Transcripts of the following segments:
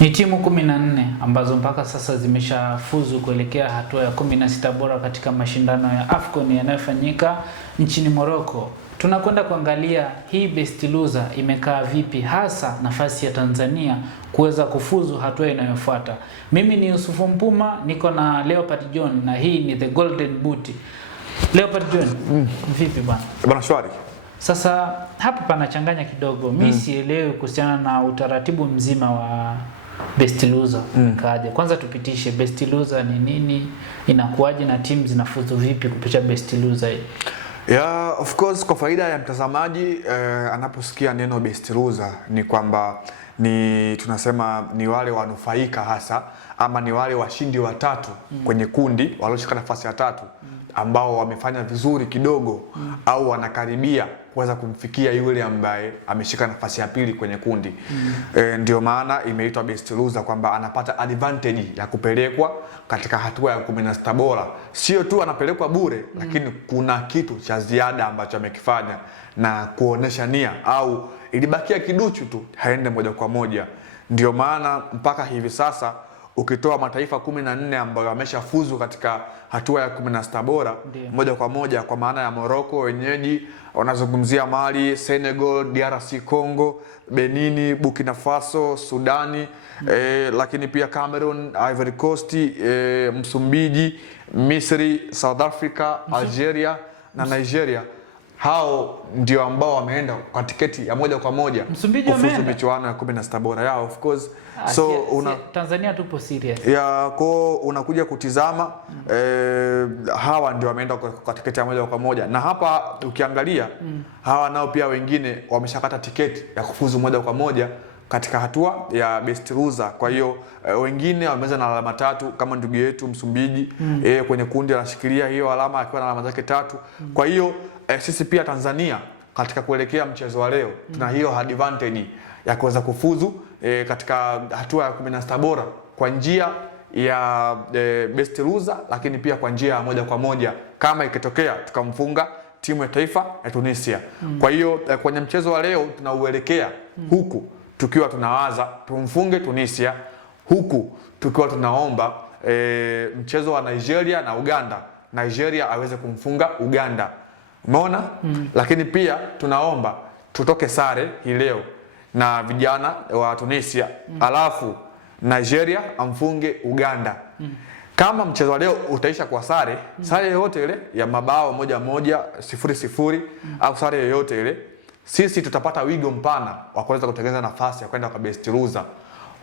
Ni timu 14 ambazo mpaka sasa zimeshafuzu kuelekea hatua ya 16 bora katika mashindano ya AFCON yanayofanyika nchini Morocco. Tunakwenda kuangalia hii best loser imekaa vipi, hasa nafasi ya Tanzania kuweza kufuzu hatua inayofuata. Mimi ni Yusufu Mpuma, niko na Leopard John na hii ni The Golden Boot. Leopard John, vipi bwana? Bwana shwari. Sasa hapa panachanganya kidogo. Mimi sielewi kuhusiana na utaratibu mzima wa best loser. Kaje. Kwanza tupitishe best loser ni nini, inakuwaje na timu zinafuzu vipi kupitia best loser hii? Yeah, of course, kwa faida ya mtazamaji anaposikia neno best loser ni kwamba tunasema ni wale wanufaika hasa ama ni wale washindi watatu kwenye kundi walioshika nafasi ya tatu ambao wamefanya vizuri kidogo au wanakaribia kuweza kumfikia yule ambaye ameshika nafasi ya pili kwenye kundi. Ndio maana imeitwa best loser, kwamba anapata advantage ya kupelekwa katika hatua ya 16 bora. Sio tu anapelekwa bure, lakini kuna kitu cha ziada ambacho amekifanya na kuonesha nia, au ilibakia kiduchu tu haende moja kwa moja. Ndio maana mpaka hivi sasa ukitoa mataifa 14 ambayo wameshafuzu katika hatua ya 16 bora moja kwa moja, kwa maana ya Morocco wenyeji, wanazungumzia Mali, Senegal, DRC Congo, Benini, Burkina Faso, Sudani, lakini pia Cameroon, Ivory Coast, Msumbiji, Misri, South Africa, Algeria na Nigeria. Hao ndio ambao wameenda kwa tiketi ya moja kwa moja kufuzu michuano ya 16 bora. Yeah, of course. Tanzania tupo serious. Ya kwa unakuja kutizama hawa ndio wameenda kwa tiketi ya moja kwa moja, na hapa ukiangalia hawa nao pia wengine wameshakata tiketi ya kufuzu moja kwa moja katika hatua ya best loser. Kwa hiyo wengine wameweza na alama 3 kama ndugu yetu Msumbiji kwenye kundi anashikilia hiyo alama akiwa na alama zake 3. Kwa hiyo sisi pia Tanzania katika kuelekea mchezo wa leo tuna hiyo advantage ya kuweza kufuzu katika hatua ya 16 bora kwa njia ya best loser, lakini pia kwa njia ya moja kwa moja kama ikitokea tukamfunga timu ya taifa ya Tunisia. Kwa hiyo kwenye mchezo wa leo tunauelekea huku tukiwa tunawaza tumfunge Tunisia, huku tukiwa tunaomba mchezo wa Nigeria na Uganda, Nigeria aweze kumfunga Uganda. Umeona? Lakini pia tunaomba tutoke sare hii leo na vijana wa Tunisia, alafu Nigeria amfunge Uganda. Kama mchezo wa leo utaisha kwa sare yoyote ile ya mabao 1-1, 0-0 au sare yoyote ile, sisi tutapata wigo mpana wa kuweza kutengeneza nafasi ya kwenda kwa best loser,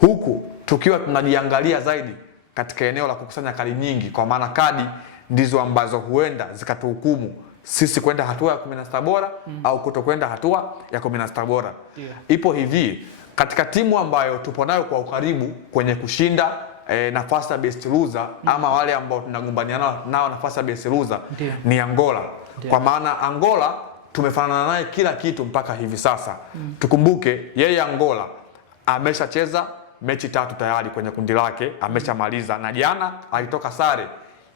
huku tukiwa tunajiangalia zaidi katika eneo la kukusanya kadi nyingi, kwa maana kadi ndizo ambazo huenda zikatuhukumu sisi kwenda hatua ya 16 bora au kutokwenda hatua ya 16 bora. Ipo hivi, katika timu ambayo tupo nayo kwa ukaribu kwenye kushinda nafasi ya best loser ama wale ambao tunagombania nao nafasi ya best loser ni Angola. Kwa maana Angola tumefanana naye kila kitu mpaka hivi sasa. Tukumbuke yeye Angola ameshacheza mechi 3 tayari kwenye kundi lake, ameshamaliza, na jana alitoka sare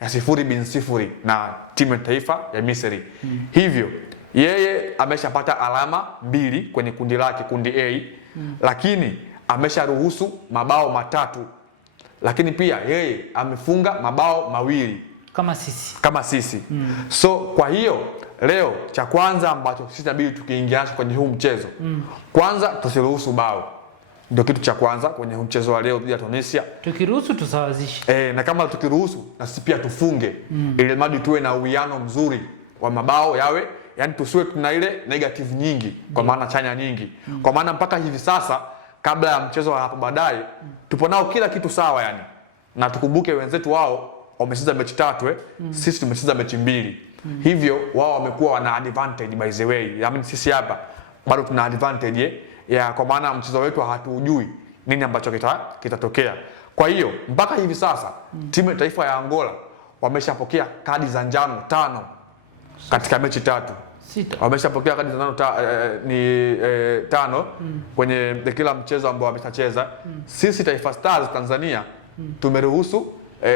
ya 0-0 na timu ya taifa ya Misri. Hivyo yeye ameshapata alama 2 kwenye kundi lake, kundi A, lakini amesharuhusu mabao 3, lakini pia yeye amefunga mabao 2 kama sisi. So kwa hiyo leo cha kwanza ambacho sisi inabidi tukiingia kwenye huu mchezo, kwanza tusiruhusu bao. Ndio kitu cha kwanza kwenye mchezo wa leo dhidi ya Tunisia. Tukiruhusu tusawazishe. Na kama tukiruhusu na sisi pia tufunge, ili madi tuwe na uwiano mzuri wa mabao yawe, yani tusiwe tuna ile negative nyingi, kwa maana chanya nyingi. Kwa maana mpaka hivi sasa kabla ya mchezo wa hapo baadaye tupo nao kila kitu sawa yani. Na tukumbuke wenzetu wao wamecheza mechi 3, sisi tumecheza mechi 2. Hivyo wao wamekuwa wana advantage by the way. Yaani sisi hapa bado tuna advantage ya, kwa maana mchezo wetu hatujui nini ambacho kitatokea. Kwa hiyo mpaka hivi sasa timu ya taifa ya Angola wameshapokea kadi za njano 5 katika mechi 3. Wameshapokea kadi za njano 5 kwenye kila mchezo ambao wameshacheza. Sisi Taifa Stars Tanzania tumeruhusu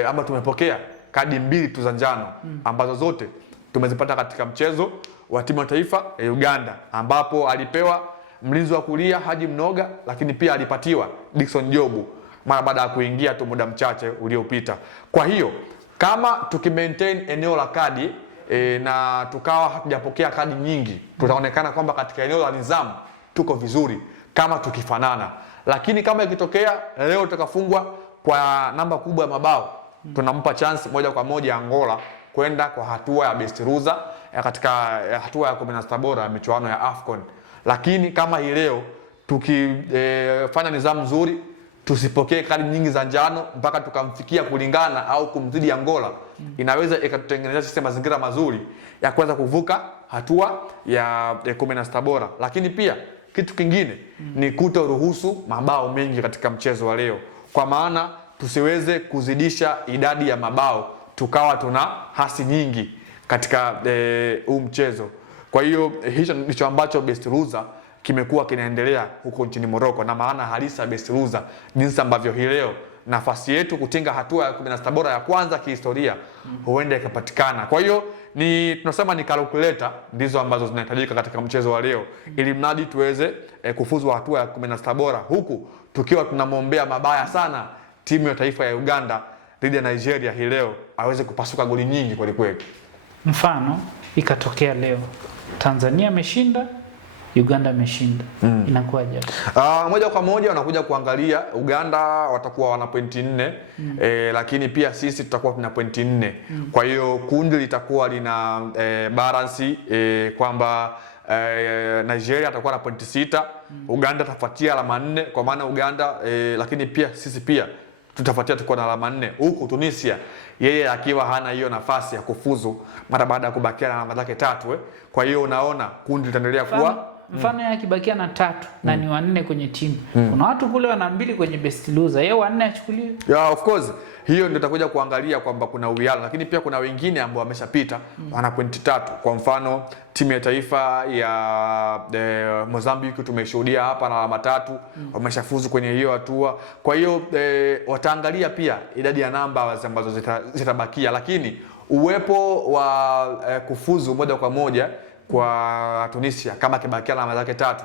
ama tumepokea kadi 2 tu za njano, ambazo zote tumezipata katika mchezo wa timu ya taifa ya Uganda, ambapo alipewa mlinzi wa kulia Haji Mnoga, lakini pia alipatiwa Dickson Jobu. mara baada ya kuingia tu muda mchache uliopita. Kwa hiyo kama tukimaintain eneo la kadi na tukawa hatujapokea kadi nyingi, tutaonekana kwamba katika eneo la nidhamu tuko vizuri kama tukifanana. Lakini kama ikitokea leo tukafungwa kwa namba kubwa ya mabao, tunampa chance moja kwa moja Angola kwenda kwa hatua ya best loser katika hatua ya 16 bora ya michuano ya AFCON. Lakini kama hii leo tukifanya nidhamu nzuri, tusipokee kadi nyingi za njano mpaka tukamfikia kulingana au kumzidi Angola, inaweza ikatutengenezea sisi mazingira mazuri ya kuweza kuvuka hatua ya 16 bora. Lakini pia kitu kingine ni kutoruhusu mabao mengi katika mchezo wa leo, kwa maana tusiweze kuzidisha idadi ya mabao tukawa tuna hasi nyingi katika huu mchezo. Kwa hiyo hicho ndicho ambacho best loser kimekuwa kinaendelea huko nchini Morocco, na maana halisi ya best loser jinsi ambavyo hii leo nafasi yetu kutinga hatua ya 16 bora ya kwanza kihistoria huenda ikapatikana. Kwa hiyo tunasema ni calculator ndizo ambazo zinahitajika katika mchezo wa leo, ili mradi tuweze kufuzu hatua ya 16 bora, huku tukiwa tunamwombea mabaya sana timu ya taifa ya Uganda dhidi ya Nigeria hii leo aweze kupasuka goli nyingi kweli kweli. Mfano ikatokea leo Tanzania ameshinda, Uganda ameshinda, inakuwaje? Moja kwa moja wanakuja kuangalia Uganda watakuwa wana pointi 4, lakini pia sisi tutakuwa tuna pointi 4. Kwa hiyo kundi litakuwa lina balance kwamba Nigeria atakuwa na pointi 6, Uganda atafuatia alama 4 kwa maana Uganda, lakini pia sisi pia tutafuatia tuko na alama 4, huku Tunisia yeye akiwa hana hiyo nafasi ya kufuzu mara baada ya kubakia na alama zake 3. Kwa hiyo unaona kundi litaendelea kuwa mfano yeye akibakia na 3 na ni 4 kwenye timu. Kuna watu kule wana 2 kwenye best loser, yeye 4 achukuliwe. Yeah, of course. Hiyo ndio tutakuja kuangalia kwamba kuna uwiano, lakini pia kuna wengine ambao wameshapita wana pointi 3. Kwa mfano timu ya taifa ya Mozambique tumeshuhudia hapa na alama 3, wameshafuzu kwenye hiyo hatua. Kwa hiyo wataangalia pia idadi ya namba ambazo zitabakia, lakini uwepo wa kufuzu moja kwa moja kwa Tunisia kama kibakia alama zake 3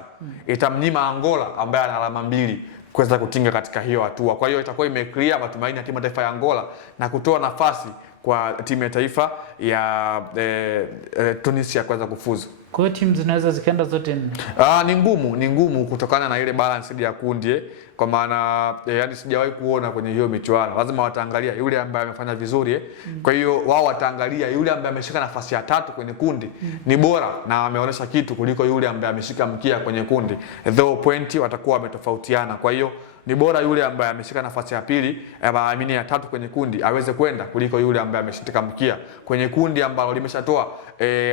itamnyima Angola ambaye ana alama 2 kuweza kutinga katika hiyo hatua. Kwa hiyo itakuwa imeclear matumaini ya timu ya taifa ya Angola na kutoa nafasi kwa timu ya taifa ya Tunisia kuweza kufuzu. Kwa hiyo timu zinaweza zikaenda zote 4. Ni ngumu kutokana na ile balance ya kundi, kwa maana yani sijawahi kuona kwenye hiyo michuano. Lazima wataangalia yule ambaye amefanya vizuri. Kwa hiyo wao wataangalia yule ambaye ameshika nafasi ya 3 kwenye kundi ni bora na ameonyesha kitu kuliko yule ambaye ameshika mkia kwenye kundi. Though pointi watakuwa wametofautiana. Kwa hiyo ni bora yule ambaye ameshika nafasi ya 2 ama ya 3 kwenye kundi aweze kwenda kuliko yule ambaye ameshika mkia kwenye kundi ambalo limeshatoa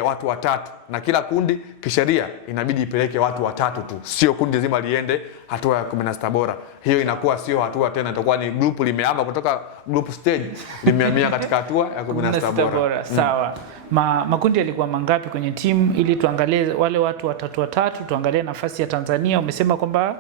watu 3, na kila kundi kisheria inabidi ipeleke watu 3 tu, sio kundi zima liende hatua ya 16 bora. Hiyo inakuwa sio hatua tena, itakuwa ni group limehama kutoka group stage limehamia katika hatua ya 16 bora. Sawa. Makundi yalikuwa mangapi kwenye timu, ili tuangalie wale watu 3, tuangalie nafasi ya Tanzania. Umesema kwamba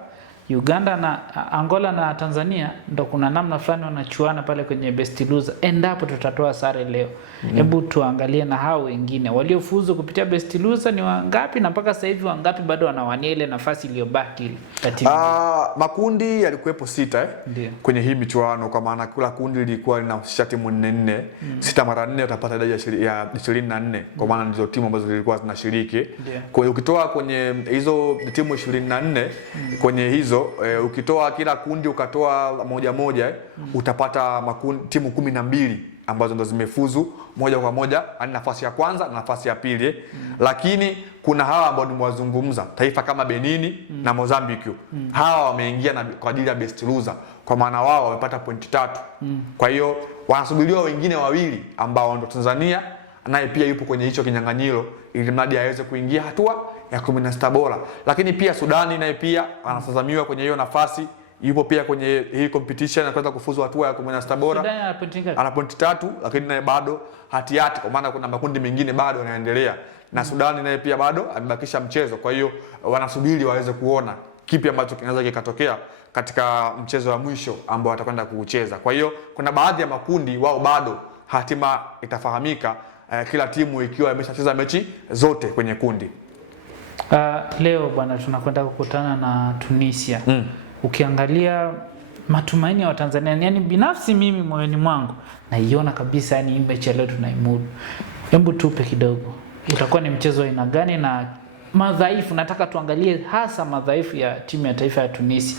Uganda na Angola na Tanzania ndo kuna namna fulani wanachuana pale kwenye best loser endapo tutatoa sare leo. Hebu tuangalie na hao wengine waliofuzu kupitia best loser ni wangapi, na mpaka sasa hivi wangapi bado wanawania ile nafasi iliyobaki ile katibu. Makundi yalikuwepo 6 kwenye hii michuano, kwa maana kila kundi lilikuwa linahusisha timu 4. 6 mara 4 utapata idadi ya 24, kwa maana ndizo timu ambazo zilikuwa zinashiriki. Kwa hiyo ukitoa kwenye hizo timu 24 kwenye hizo ukitoa kila kundi ukatoa moja, utapata timu 12 ambazo ndo zimefuzu moja kwa moja, yani nafasi ya kwanza na nafasi ya pili. Lakini kuna hawa ambao nimewazungumza, taifa kama Benini na Mozambique. Hawa wameingia kwa ajili ya best loser, kwa maana wao wamepata pointi 3. Kwa hiyo wanasubiriwa wengine 2 ambao ndo Tanzania naye pia yupo kwenye hicho kinyang'anyiro, ili mradi aweze kuingia hatua ya 16 bora. Lakini pia Sudani naye pia anatazamiwa kwenye hiyo nafasi, yupo pia kwenye hii competition na kuweza kufuzu hatua ya 16 bora. Ana pointi 3, lakini naye bado hatiyati, kwa maana kuna makundi mengine bado yanaendelea. Na Sudani naye pia bado amebakisha mchezo. Kwa hiyo wanasubiri waweze kuona kipi ambacho kinaweza kikatokea katika mchezo wa mwisho ambao watakwenda kuucheza. Kwa hiyo kuna baadhi ya makundi wao bado hatima itafahamika, kila timu ikiwa imeshacheza mechi zote kwenye kundi. Leo bwana tunakwenda kukutana na Tunisia. Ukiangalia matumaini ya Watanzania. Yani binafsi mimi moyoni mwangu naiona kabisa, yani mechi leo tunaimudu. Hebu tupe kidogo, utakuwa ni mchezo wa aina gani na madhaifu? Nataka tuangalie hasa madhaifu ya timu ya taifa ya Tunisia.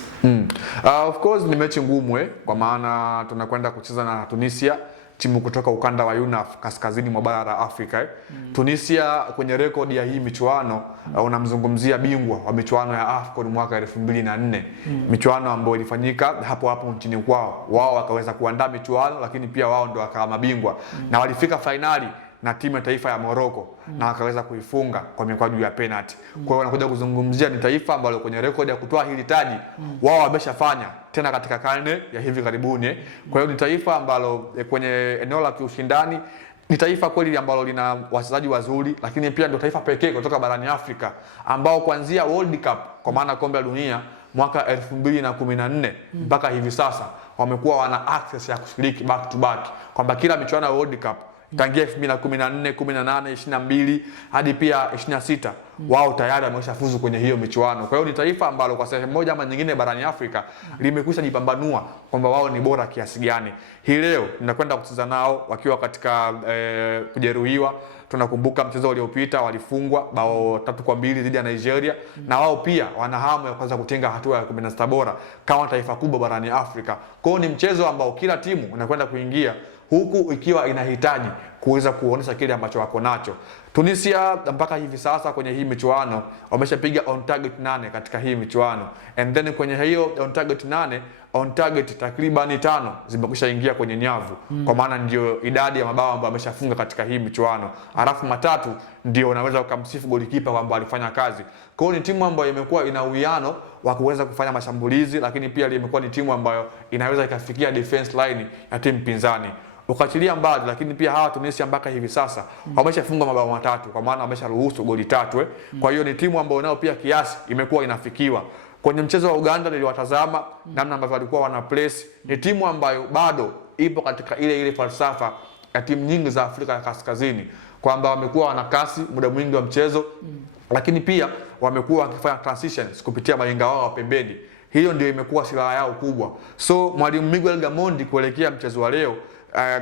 Of course ni mechi ngumu kwa maana tunakwenda kucheza na Tunisia, timu kutoka ukanda wa UNAF kaskazini mwa bara la Afrika. Tunisia kwenye rekodi ya hii michuano unamzungumzia bingwa wa michuano ya AFCON mwaka 2004. Michuano ambayo ilifanyika hapo nchini kwao. Wao wakaweza kuandaa michuano, lakini pia wao ndio wakawa mabingwa na walifika finali na timu ya taifa ya Morocco na wakaweza kuifunga kwa mikwaju ya penalty. Kwa hiyo wanakuja kuzungumzia ni taifa ambalo kwenye rekodi ya kutoa hili taji wao wameshafanya tena katika karne ya hivi karibuni. Kwa hiyo ni taifa ambalo kwenye eneo la kiushindani ni taifa kweli ambalo lina wachezaji wazuri, lakini pia ndio taifa pekee kutoka barani Afrika ambao kuanzia World Cup kwa maana kombe la dunia mwaka 2014 mpaka hivi sasa wamekuwa wana access ya kushiriki back to back, kwamba kila michuano ya World Cup tangia 2014, 18, 22 hadi pia 26 wao tayari wameshafuzu kwenye hiyo michuano. Kwa hiyo ni taifa ambalo kwa sehemu moja ama nyingine barani Afrika limekwisha jipambanua kwamba wao ni bora kiasi gani. Hii leo tunakwenda kucheza nao wakiwa katika kujeruhiwa. Tunakumbuka mchezo uliopita walifungwa bao 3-2 dhidi ya Nigeria, na wao pia wana hamu ya kwanza kutenga hatua ya 16 bora kama taifa kubwa barani Afrika. Kwa hiyo ni mchezo ambao kila timu inakwenda kuingia huku ikiwa inahitaji kuweza kuonesha kile ambacho wako nacho. Tunisia mpaka hivi sasa kwenye hii michuano wameshapiga on target 8 katika hii michuano, and then kwenye hiyo on target 8 on target takriban 5 zimekwisha ingia kwenye nyavu. Kwa maana ndio idadi ya mabao ambayo ameshafunga katika hii michuano, alafu 3 ndio unaweza ukamsifu golikipa kwamba alifanya kazi. Kwa hiyo ni timu ambayo imekuwa ina uwiano wa kuweza kufanya mashambulizi, lakini pia imekuwa ni timu ambayo inaweza ikafikia defense line ya timu pinzani. Ukachilia mbali, lakini pia hawa Tunisia mpaka hivi sasa wameshafunga mabao 3 kwa maana wamesharuhusu goli 3. Kwa hiyo ni timu ambayo nao pia kiasi imekuwa inafikiwa. Kwenye mchezo wa Uganda niliwatazama namna ambavyo walikuwa wana place. Ni timu ambayo bado ipo katika ile falsafa ya timu nyingi za Afrika ya Kaskazini, kwamba wamekuwa wana kasi muda mwingi wa mchezo, lakini pia wamekuwa wakifanya transitions kupitia malenga wao wa pembeni. Hiyo ndio imekuwa silaha yao kubwa. So mwalimu Miguel Gamondi kuelekea mchezo wa leo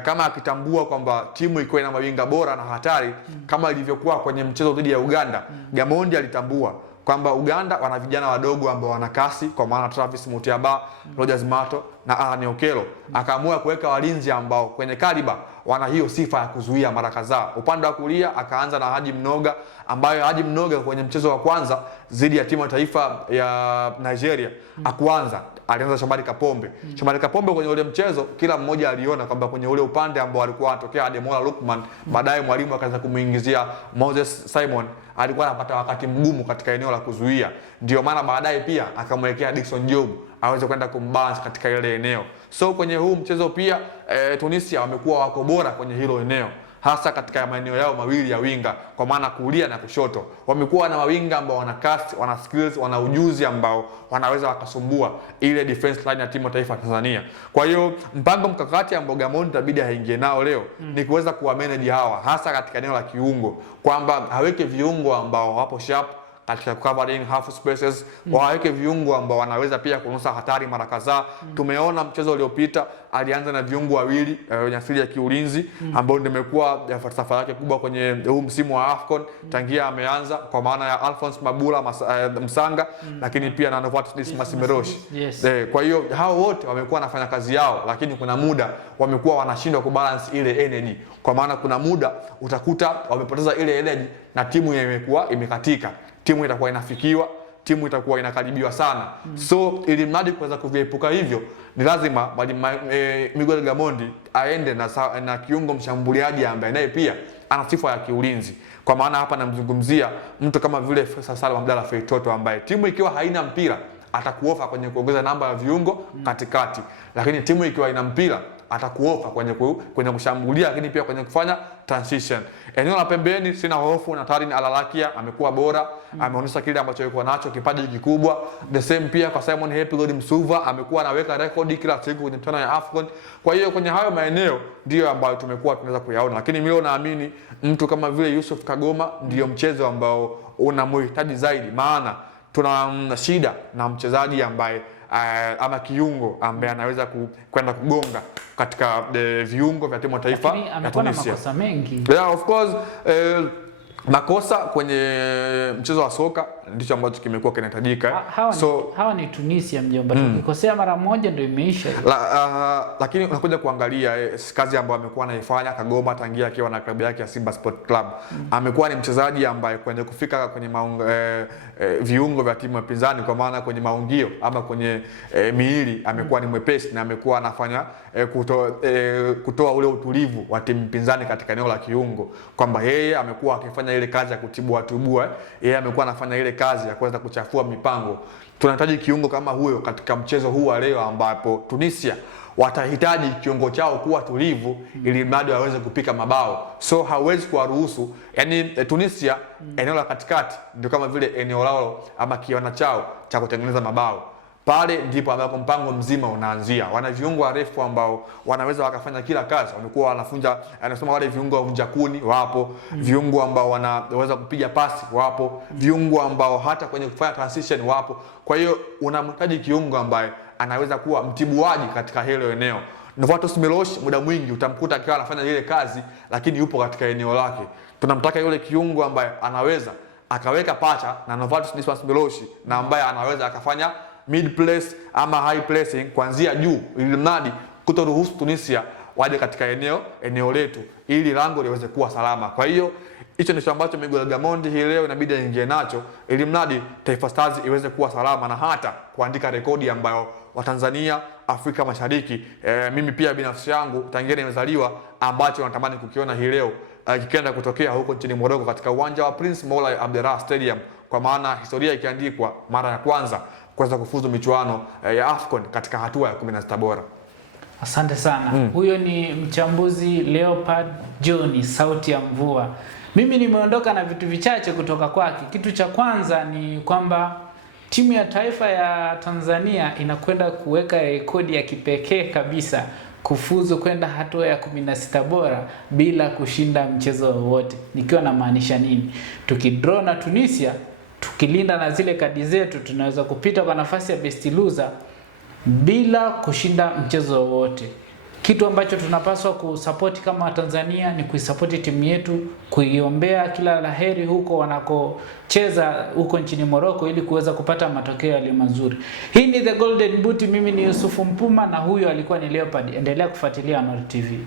kama akitambua kwamba timu iko ina mawinga bora na hatari kama ilivyokuwa kwenye mchezo dhidi ya Uganda, Gamondi alitambua kwamba Uganda wana vijana wadogo ambao wana kasi, kwa maana Travis Mutiaba, Rogers Mato na Alan Okello. Akaamua kuweka walinzi ambao kwenye kaliba wana hiyo sifa ya kuzuia mara kadhaa. Upande wa kulia akaanza na Haji Mnoga, ambayo Haji Mnoga kwenye mchezo wa kwanza dhidi ya timu ya taifa ya Nigeria akuanza, alianza Shomari Kapombe. Shomari Kapombe kwenye ule mchezo kila mmoja aliona kwamba kwenye ule upande ambao alikuwa anatokea Ademola Lookman, baadaye mwalimu akaanza kumuingizia Moses Simon, alikuwa anapata wakati mgumu katika eneo la kuzuia. Ndio maana baadaye pia akamwekea Dickson Job aweze kwenda kumbalance katika ile eneo. So kwenye huu mchezo pia Tunisia wamekuwa wako bora kwenye hilo eneo, hasa katika maeneo yao mawili ya winga, kwa maana kulia na kushoto. Wamekuwa na mawinga ambao wana kasi, wana skills, wana ujuzi ambao wanaweza wakasumbua ile defense line ya timu ya taifa Tanzania. Kwa hiyo mpango mkakati ambao Gamondi itabidi haingie nao leo ni kuweza kuwa manage hawa, hasa katika eneo la kiungo, kwamba haweke viungo ambao wapo sharp katika covering half spaces, waweke viungo ambao wanaweza pia kunusa hatari mara kadhaa. Tumeona mchezo uliopita alianza na viungo wawili wenye asili ya kiulinzi ambao ndio imekuwa falsafa yake kubwa kwenye huu msimu wa AFCON tangia ameanza, kwa maana ya Alphonse Mabula Msanga, lakini pia na Novatus Dismas Meroshi. Kwa hiyo hao wote wamekuwa wanafanya kazi yao, lakini kuna muda wamekuwa wanashindwa kubalance ile energy, kwa maana kuna muda utakuta wamepoteza ile energy na timu imekuwa imekatika, timu itakuwa inafikiwa, timu itakuwa inakaribiwa sana. So ili mradi kuweza kuviepuka hivyo, ni lazima Miguel Gamondi aende na kiungo mshambuliaji ambaye naye pia ana sifa ya kiulinzi. Kwa maana hapa namzungumzia mtu kama vile Faisal Salum Abdalla Feitoto, ambaye timu ikiwa haina mpira atakuofa kwenye kuongeza namba ya viungo katikati, lakini timu ikiwa ina mpira atakuofa kwenye kushambulia, lakini pia kwenye kufanya transition. Eneo la pembeni sina hofu na Tarin Alalakia amekuwa bora, ameonyesha kile ambacho yuko nacho, kipaji kikubwa. The same pia kwa Simon Happy God Msuva, amekuwa anaweka rekodi kila siku kwenye mtano ya AFCON. Kwa hiyo kwenye hayo maeneo ndio ambayo tumekuwa tunaweza kuyaona, lakini mimi naamini mtu kama vile Yusuf Kagoma ndio mchezo ambao unamhitaji zaidi, maana tuna shida na mchezaji ambaye ama kiungo ambaye anaweza kwenda kugonga katika viungo vya timu ya taifa ya Tunisia. Makosa mengi. Yeah, of course makosa kwenye mchezo wa soka ndicho ambacho kimekuwa kinahitajika. Hawa ni Tunisia mjomba. Tukikosea mara moja ndio imeisha. Lakini unakuja kuangalia kazi ambayo amekuwa anaifanya Kagoma tangia akiwa na klabu yake ya Simba Sport Club. Amekuwa ni mchezaji ambaye kwenye kufika kwenye viungo vya timu ya pinzani, kwa maana kwenye maungio ama kwenye miili, amekuwa ni mwepesi na amekuwa anafanya kutoa ule utulivu wa timu pinzani katika eneo la kiungo, kwamba yeye amekuwa akifanya ile kazi ya kutibua, yeye amekuwa anafanya ile kazi ya kuweza kuchafua mipango. Tunahitaji kiungo kama huyo katika mchezo huu wa leo, ambapo Tunisia watahitaji kiungo chao kuwa tulivu ili mradi waweze kupika mabao. So hawezi kuwaruhusu, yani Tunisia eneo la katikati ndio kama vile eneo lao ama kiwanda chao cha kutengeneza mabao. Pale ndipo ambapo mpango mzima unaanzia. Wana viungo warefu ambao wanaweza wakafanya kila kazi. Wamekuwa wanafunja, anasema wale viungo wa unjakuni wapo, viungo ambao wanaweza kupiga pasi wapo, viungo ambao hata kwenye kufanya transition wapo. Kwa hiyo unamhitaji kiungo ambaye anaweza kuwa mtibuaji katika hilo eneo. Novatus Miloš muda mwingi utamkuta akiwa anafanya ile kazi, lakini yupo katika eneo lake. Tunamtaka yule kiungo ambaye anaweza akaweka pacha na Novatus Miloš, na ambaye anaweza akafanya mid place ama high pressing kuanzia juu, ili mradi kutoruhusu Tunisia waje katika eneo letu, ili lango liweze kuwa salama. Kwa hiyo hicho ndicho ambacho Miguel Gamondi hii leo inabidi aingie nacho, ili mradi Taifa Stars iweze kuwa salama na hata kuandika rekodi ambayo Watanzania, Afrika Mashariki, mimi pia binafsi yangu tangia nimezaliwa, ambacho natamani kukiona hii leo kikienda kutokea huko nchini Morocco katika uwanja wa Prince Moulay Abdelrahman Stadium, kwa maana historia ikiandikwa mara ya kwanza kuweza kufuzu michuano ya AFCON katika hatua ya 16 bora. Asante sana. Huyo ni mchambuzi Leopard John, sauti ya mvua. Mimi nimeondoka na vitu vichache kutoka kwake. Kitu cha kwanza ni kwamba timu ya taifa ya Tanzania inakwenda kuweka rekodi ya kipekee kabisa, kufuzu kwenda hatua ya 16 bora bila kushinda mchezo wowote. Nikiwa na maanisha nini? Tukidraw na Tunisia, tukilinda na zile kadi zetu, tunaweza kupita kwa nafasi ya best loser bila kushinda mchezo wowote. Kitu ambacho tunapaswa kusupport kama Tanzania ni kuisupport timu yetu, kuiombea kila laheri huko wanakocheza huko nchini Morocco, ili kuweza kupata matokeo yaliyo mazuri. Hii ni The Golden Boot, mimi ni Yusufu Mpuma na huyo alikuwa ni Leopard. Endelea kufuatilia Anwaar TV.